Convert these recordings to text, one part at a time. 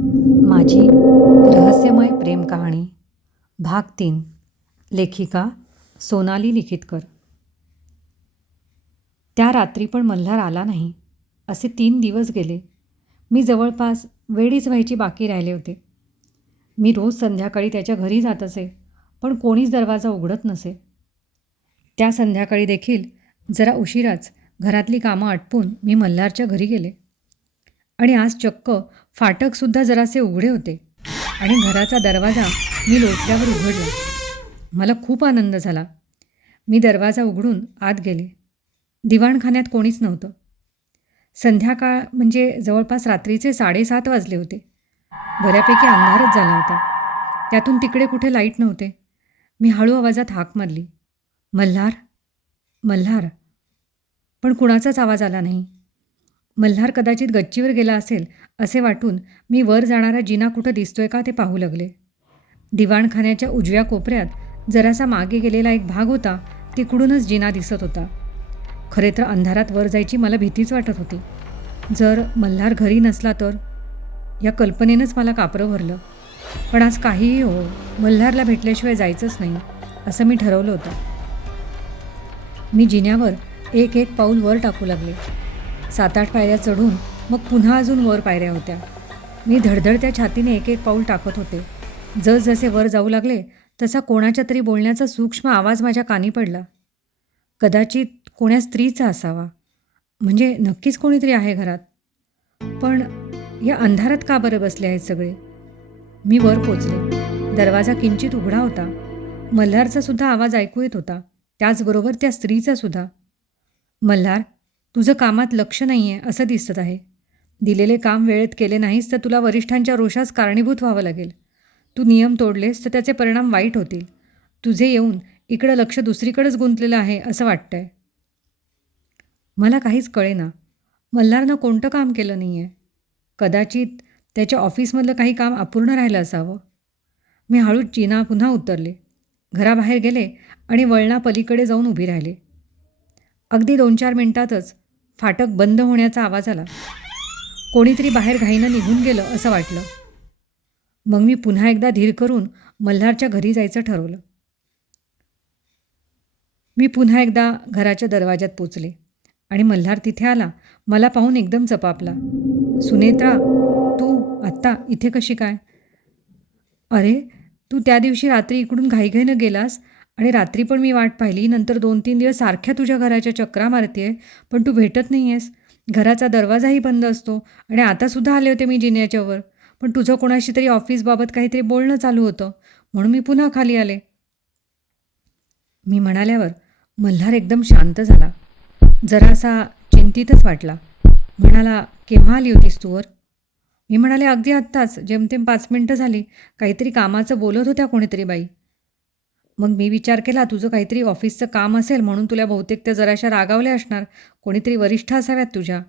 माझी रहस्यमय प्रेम कहाणी भाग तीन लेखिका सोनाली लिखितकर त्या रात्री पण मल्हार आला नाही असे तीन दिवस गेले. मी जवळपास वेळीच व्हायची बाकी राहिले होते. मी रोज संध्याकाळी त्याच्या घरी जात असे पण कोणीच दरवाजा उघडत नसे. त्या संध्याकाळी देखील जरा उशिराच घरातली कामं आटपून मी मल्हारच्या घरी गेले. आणि आज चक्क फाटकसुद्धा जरासे उघडे होते. आणि घराचा दरवाजा मी लोटल्यावर उघडला. मला खूप आनंद झाला. मी दरवाजा उघडून आत गेले. दिवाणखान्यात कोणीच नव्हतं. संध्याकाळ म्हणजे जवळपास रात्रीचे साडेसात वाजले होते. बऱ्यापैकी अंधारच झाला होता. त्यातून तिकडे कुठे लाइट नव्हते. मी हळू आवाजात हाक मारली. मल्हार? मल्हार. पण कुणाचाच आवाज आला नाही. मल्हार कदाचित गच्चीवर गेला असेल असे वाटून मी वर जाणारा जिना कुठं दिसतोय का ते पाहू लागले. दिवाणखान्याच्या उजव्या कोपऱ्यात जरासा मागे गेलेला एक भाग होता तिकडूनच जिना दिसत होता. खरे तर अंधारात वर जायची मला भीतीच वाटत होती. जर मल्हार घरी नसला तर? या कल्पनेनंच मला कापरं भरलं. पण आज काहीही हो मल्हारला भेटल्याशिवाय जायचंच नाही असं मी ठरवलं होतं. मी जिन्यावर एक एक पाऊल वर टाकू लागले. सात आठ पायऱ्या चढून मग पुन्हा अजून वर पायऱ्या होत्या. मी धडधडत्या छातीने एक एक पाऊल टाकत होते. जसजसे वर जाऊ लागले तसा कोणाच्या तरी बोलण्याचा सूक्ष्म आवाज माझ्या कानी पडला. कदाचित कोण्या स्त्रीचा असावा. म्हणजे नक्कीच कोणीतरी आहे घरात. पण या अंधारात का बरं बसले आहेत सगळे? मी वर पोचले. दरवाजा किंचित उघडा होता. मल्हारचा सुद्धा आवाज ऐकू येत होता. त्याचबरोबर त्या स्त्रीचा सुद्धा. मल्हार तुझं कामात लक्ष नाही आहे असं दिसत आहे. दिलेले काम वेळेत केले नाहीस तर तुला वरिष्ठांच्या रोषास कारणीभूत व्हावं लागेल. तू नियम तोडलेस तर त्याचे परिणाम वाईट होतील. तुझे येऊन इकडं लक्ष दुसरीकडेच गुंतलेलं आहे असं वाटतंय. मला काहीच कळेना. मल्हारनं कोणतं काम केलं नाही आहे कदाचित त्याच्या ऑफिसमधलं काही काम अपूर्ण राहिलं असावं. मी हळूच चिना पुन्हा उतरले. घराबाहेर गेले आणि वळणा पलीकडे जाऊन उभी राहिले. अगदी दोन चार मिनटातच फाटक बंद होण्याचा आवाज आला. कोणीतरी बाहेर घाईनं निघून गेलं असं वाटलं. मग मी पुन्हा एकदा धीर करून मल्हारच्या घरी जायचं ठरवलं. मी पुन्हा एकदा घराच्या दरवाज्यात पोचले आणि मल्हार तिथे आला मला पाहून एकदम चपापला सुनेत्रा तू आत्ता इथे कशी काय? अरे तू त्या दिवशी रात्री इकडून घाईघाईनं गेलास आणि रात्री पण मी वाट पाहिली. नंतर दोन तीन दिवस सारख्या तुझ्या घराच्या चक्रा मारते पण तू भेटत नाही आहेस घराचा दरवाजाही बंद असतो आणि आतासुद्धा आले होते मी जिन्याच्यावर पण तुझं कोणाशी तरी ऑफिसबाबत काहीतरी बोलणं चालू होतं. म्हणून मी पुन्हा खाली आले. मी म्हणाल्यावर मल्हार एकदम शांत झाला. जरासा चिंतितच वाटला. म्हणाला केव्हा आली होतीस तूवर मी म्हणाले अगदी आत्ताच. जेमतेम पाच मिनटं झाली. काहीतरी कामाचं बोलत होत्या कोणीतरी बाई. मग मी विचार केला तुझं काहीतरी ऑफिसचं काम असेल म्हणून तुला बहुतेक त्या जराशा रागावल्या असणार. कोणीतरी वरिष्ठ असाव्यात तुझ्या.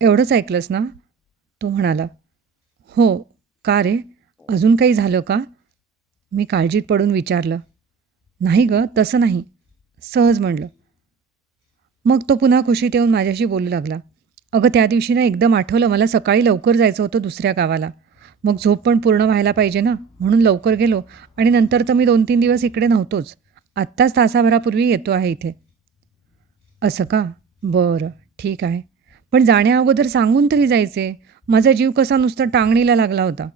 एवढंच ऐकलंस ना? तो म्हणाला. हो. का रे? अजून काही झालं का? मी काळजीत पडून विचारलं. नाही ग तसं नाही. सहज म्हणलं. मग तो पुन्हा खुशीत येऊन माझ्याशी बोलू लागला. अगं त्या दिवशी ना एकदम आठवलं मला सकाळी लवकर जायचं होतं दुसऱ्या गावाला. मग झोप पण पूर्ण व्हायला पाहिजे ना? म्हणून लवकर गेलो आणि नंतर तर मी दोन तीन दिवस इकडे नव्हतोच. आत्ताच तासाभरापूर्वी येतो आहे इथे. असं का? बरं ठीक आहे. पण जाण्या अगोदर सांगून तरी जायचे. माझा जीव कसा नुसता टांगणीला लागला होता.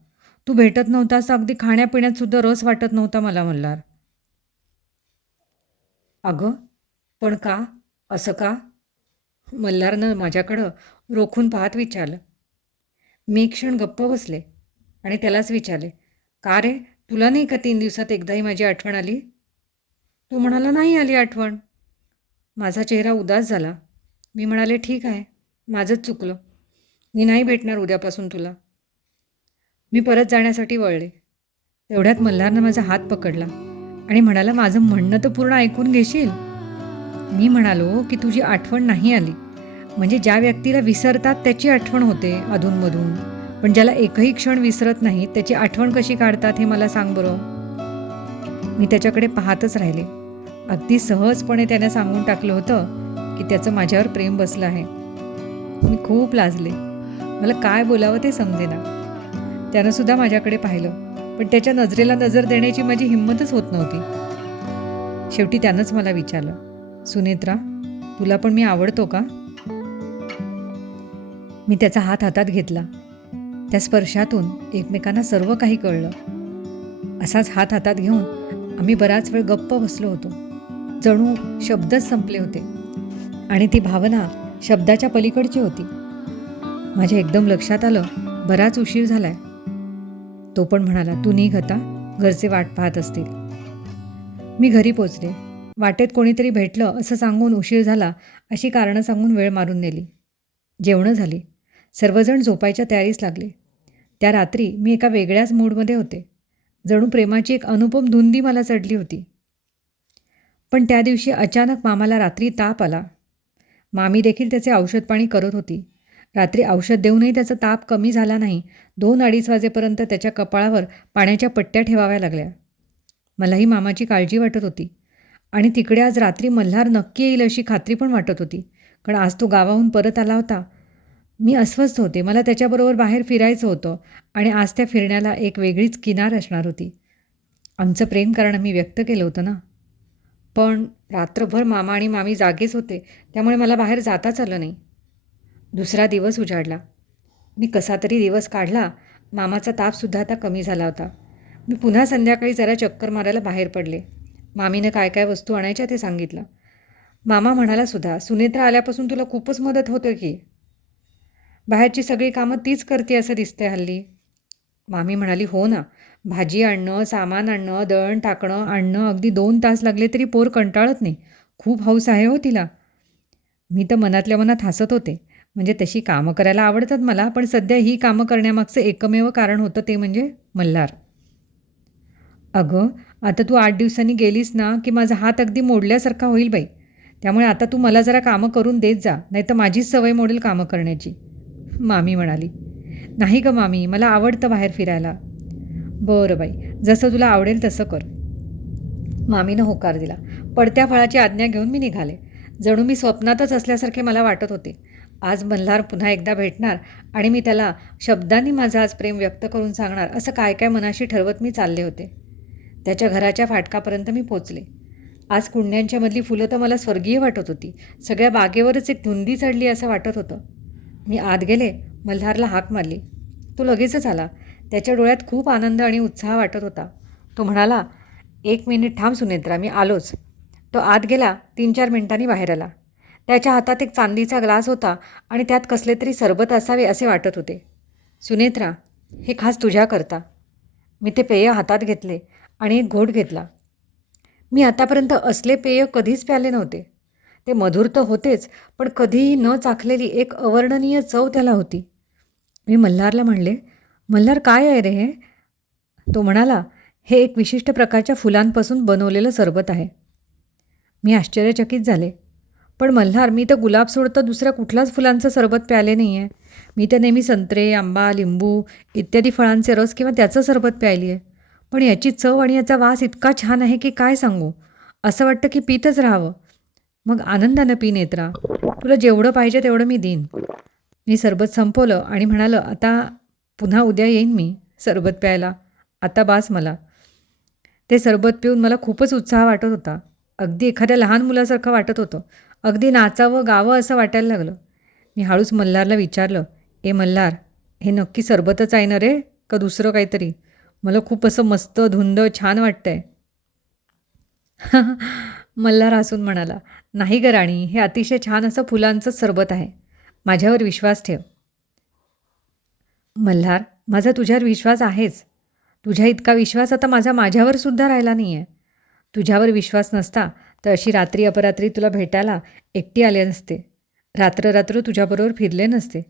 तू भेटत नव्हतास अगदी खाण्यापिण्यात सुद्धा रस वाटत नव्हता मला मल्हार अगं पण का? असं का? मल्हारनं माझ्याकडं रोखून पाहत विचारलं. मी एक क्षण गप्प बसले. आणि त्यालाच विचारले का रे तुला नाही का तीन दिवसात एकदाही माझी आठवण आली? तो म्हणाला नाही आली आठवण. माझा चेहरा उदास झाला. मी म्हणाले ठीक आहे माझंच चुकलं. मी नाही भेटणार उद्यापासून तुला. मी परत जाण्यासाठी वळले. तेवढ्यात मल्हारनं माझा हात पकडला आणि म्हणाला माझं म्हणणं तर पूर्ण ऐकून घेशील. मी म्हणालो की तुझी आठवण नाही आली. म्हणजे ज्या व्यक्तीला विसरतात त्याची आठवण होते अधूनमधून. पण ज्याला एकही क्षण विसरत नाही त्याची आठवण कशी काढतात हे मला सांग बरं. मी त्याच्याकडे पाहतच राहिले. अगदी सहजपणे त्याने सांगून टाकलं होतं की त्याचं माझ्यावर प्रेम बसलं आहे. मी खूप लाजले. मला काय बोलावं ते समजेना. त्यानं सुद्धा माझ्याकडे पाहिलं पण त्याच्या नजरेला नजर देण्याची माझी हिंमतच होत नव्हती. शेवटी त्यानंच मला विचारलं सुनेत्रा तुला पण मी आवडतो का? मी त्याचा हात हातात घेतला. त्या स्पर्शातून एकमेकांना सर्व काही कळलं. असाच हात हातात घेऊन आम्ही बराच वेळ गप्प बसलो होतो. जणू शब्दच संपले होते आणि ती भावना शब्दाच्या पलीकडची होती. माझ्या एकदम लक्षात आलं बराच उशीर झालाय. तो पण म्हणाला तू निघ आता घरचे वाट पाहत असतील. मी घरी पोचले. वाटेत कोणीतरी भेटलं असं सांगून उशीर झाला अशी कारणं सांगून वेळ मारून नेली. जेवणं झाली. सर्वजण झोपायच्या तयारीस लागले. त्या रात्री मी एका वेगळ्याच मूडमध्ये होते. जणू प्रेमाची एक अनुपम धुंदी मला चढली होती. पण त्या दिवशी अचानक मामाला रात्री ताप आला. मामी देखील त्याचे औषध पाणी करत होती. रात्री औषध देऊनही त्याचा ताप कमी झाला नाही. दोन अडीच वाजेपर्यंत त्याच्या कपाळावर पाण्याच्या पट्ट्या ठेवाव्या लागल्या. मलाही मामाची काळजी वाटत होती. आणि तिकडे आज रात्री मल्हार नक्की येईल अशी खात्री पण वाटत होती. कारण आज तो गावाहून परत आला होता. मी अस्वस्थ होते. मला त्याच्याबरोबर बाहेर फिरायचं होतं आणि आज त्या फिरण्याला एक वेगळीच किनार असणार होती. आमचं प्रेम कारण मी व्यक्त केलं होतं ना. पण रात्रभर मामा आणि मामी जागेच होते. त्यामुळे मला बाहेर जाताच आलं नाही. दुसरा दिवस उजाडला. मी कसा तरी दिवस काढला. मामाचा तापसुद्धा आता कमी झाला होता. मी पुन्हा संध्याकाळी जरा चक्कर मारायला बाहेर पडले. मामीनं काय काय वस्तू आणायच्या ते सांगितलं. मामा म्हणाला सुद्धा सुनेत्रा आल्यापासून तुला खूपच मदत होते की. बाहेरची सगळी कामं तीच करते असं दिसते हल्ली. मामी म्हणाली हो ना. भाजी आणणं सामान आणणं दळण टाकणं आणणं अगदी दोन तास लागले तरी पोर कंटाळत नाही. खूप हौस आहे हो तिला. मी तर मनातल्या मनात हसत होते. म्हणजे तशी कामं करायला आवडतात मला पण सध्या ही कामं करण्यामागचं एकमेव कारण होतं ते म्हणजे मल्हार. अगं आता तू आठ दिवसांनी गेलीस ना की माझा हात अगदी मोडल्यासारखा होईल बाई. त्यामुळे आता तू मला जरा कामं करून देत जा नाही तर माझीच सवय मोडेल कामं करण्याची. मामी म्हणाली. नाही ग मामी मला आवडतं बाहेर फिरायला. बरं बाई जसं तुला आवडेल तसं कर. मामीनं होकार दिला. पडत्या फळाची आज्ञा घेऊन मी निघाले. जणू मी स्वप्नातच असल्यासारखे मला वाटत होते. आज मल्हार पुन्हा एकदा भेटणार आणि मी त्याला शब्दांनी माझं आज प्रेम व्यक्त करून सांगणार असं काय काय मनाशी ठरवत मी चालले होते. त्याच्या घराच्या फाटकापर्यंत मी पोचले. आज कुंड्यांच्यामधली फुलं तर मला स्वर्गीय वाटत होती. सगळ्या बागेवरच एक धुंदी चढली असं वाटत होतं. मी आत गेले मल्हारला हाक मारली. तो लगेचच आला. त्याच्या डोळ्यात खूप आनंद आणि उत्साह वाटत होता. तो म्हणाला एक मिनिट थांब सुनेत्रा मी आलोच. तो आत गेला तीन चार मिनिटांनी बाहेर आला. त्याच्या हातात एक चांदीचा ग्लास होता आणि त्यात कसले तरी सरबत असावे असे वाटत होते. सुनेत्रा हे खास तुझ्याकरता मी ते पेय हातात घेतले आणि एक घोट घेतला. मी आतापर्यंत असले पेय कधीच प्याले नव्हते. ते मधुर तर होतेच पण कधीही न चाखलेली एक अवर्णनीय चव त्याला होती. मी मल्हारला म्हणले मल्हार काय आहे रे हे? तो म्हणाला हे एक विशिष्ट प्रकारच्या फुलांपासून बनवलेलं सरबत आहे. मी आश्चर्यचकित झाले. पण मल्हार मी तर गुलाब सोडतं दुसऱ्या कुठलाच फुलांचं सरबत प्याले नाही आहे मी तर नेहमी संत्रे आंबा लिंबू इत्यादी फळांचे रस किंवा त्याचं सरबत प्यायली आहे पण याची चव आणि याचा वास इतका छान आहे की काय सांगू? असं वाटतं की पितच राहावं. मग आनंदानं पी नेत्रा तुला जेवढं पाहिजे तेवढं मी देईन. मी सरबत संपवलं आणि म्हणालं आता पुन्हा उद्या येईन मी सरबत प्यायला. आता बास मला. ते सरबत पिऊन मला खूपच उत्साह वाटत होता. अगदी एखाद्या लहान मुलासारखं वाटत होतं. अगदी नाचावं गावं असं वाटायला लागलं. मी हळूच मल्हारला विचारलं ए मल्हार हे नक्की सरबतच आहे ना रे का दुसरं काहीतरी? मला खूप असं मस्त धुंद छान वाटतंय. मल्हार हसून म्हणाला नाही ग राणी हे अतिशय छान असं फुलांचंच सरबत आहे. माझ्यावर विश्वास ठेव. मल्हार माझा तुझ्यावर विश्वास आहेच. तुझ्या इतका विश्वास आता माझा माझ्यावर सुद्धा राहिला नाही आहे तुझ्यावर विश्वास नसता तर अशी रात्री अपरात्री तुला भेटायला एकटी आले नसते. रात्र रात्र तुझ्याबरोबर फिरले नसते.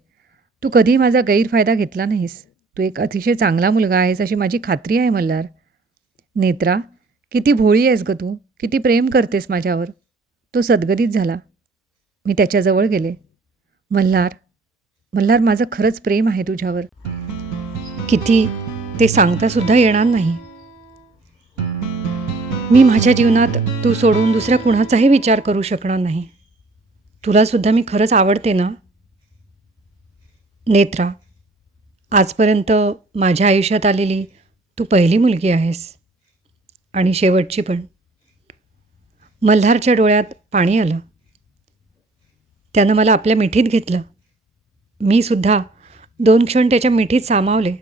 तू कधीही माझा गैरफायदा घेतला नाहीस. तू एक अतिशय चांगला मुलगा आहेस अशी माझी खात्री आहे मल्हार. नेत्रा किती भोळी आहेस ग तू? किती प्रेम करतेस माझ्यावर? तो सद्गदित झाला. मी त्याच्याजवळ गेले. मल्हार मल्हार माझं खरंच प्रेम आहे तुझ्यावर. किती ते सांगतासुद्धा येणार नाही. मी माझ्या जीवनात तू सोडून दुसऱ्या कुणाचाही विचार करू शकणार नाही. तुलासुद्धा मी खरंच आवडते ना? नेत्रा आजपर्यंत माझ्या आयुष्यात आलेली तू पहिली मुलगी आहेस. आणि शेवटची पण. मल्हारच्या डोळ्यात पाणी आलं. त्यानं मला आपल्या मिठीत घेतलं. मी सुद्धा दोन क्षण त्याच्या मिठीत सामावले.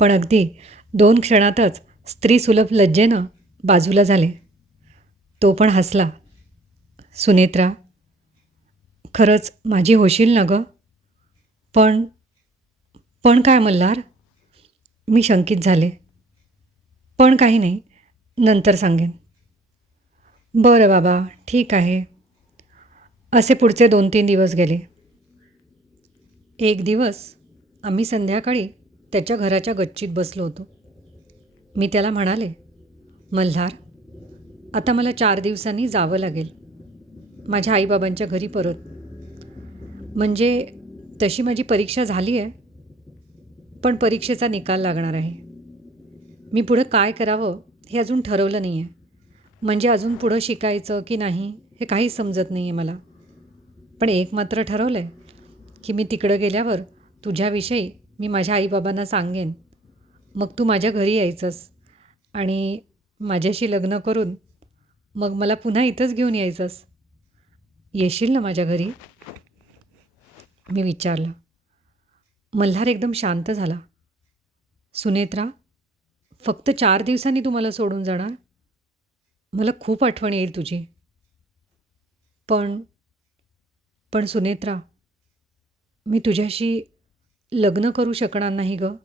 पण अगदी दोन क्षणातच स्त्री सुलभ लज्जेनं बाजूला झाले. तो पण हसला. सुनेत्रा खरंच माझी होशील ना गं? पण पण काय मल्हार? मी शंकित झाले. पण काही नाही. नंतर सांगेन. बरं बाबा ठीक आहे. असे पुढचे दोन तीन दिवस गेले. एक दिवस आम्ही संध्याकाळी त्याच्या घराच्या गच्चीत बसलो होतो. मी त्याला म्हणाले मल्हार आता मला चार दिवसांनी जावं लागेल. माझ्या आईबाबांच्या घरी परत. म्हणजे तशी माझी परीक्षा झाली आहे पण परीक्षेचा निकाल लागणार आहे. मी पुढं काय करावं हे अजून ठरवलं नाही आहे म्हणजे अजून पुढं शिकायचं की नाही हे काहीच समजत नाही आहे मला. पण एक मात्र ठरवलं आहे की मी तिकडं गेल्यावर तुझ्याविषयी मी माझ्या आईबाबांना सांगेन. मग तू माझ्या घरी यायचंस आणि माझ्याशी लग्न करून मग मला पुन्हा इथंच घेऊन यायचंस. येशील ना माझ्या घरी? मी विचारलं. मल्हार एकदम शांत झाला. सुनेत्रा फक्त चार दिवसांनी तुम्हाला सोडून जाणार? मला खूप आठवण येईल तुझी. पण पण सुनेत्रा मी तुझ्याशी लग्न करू शकणार नाही गं.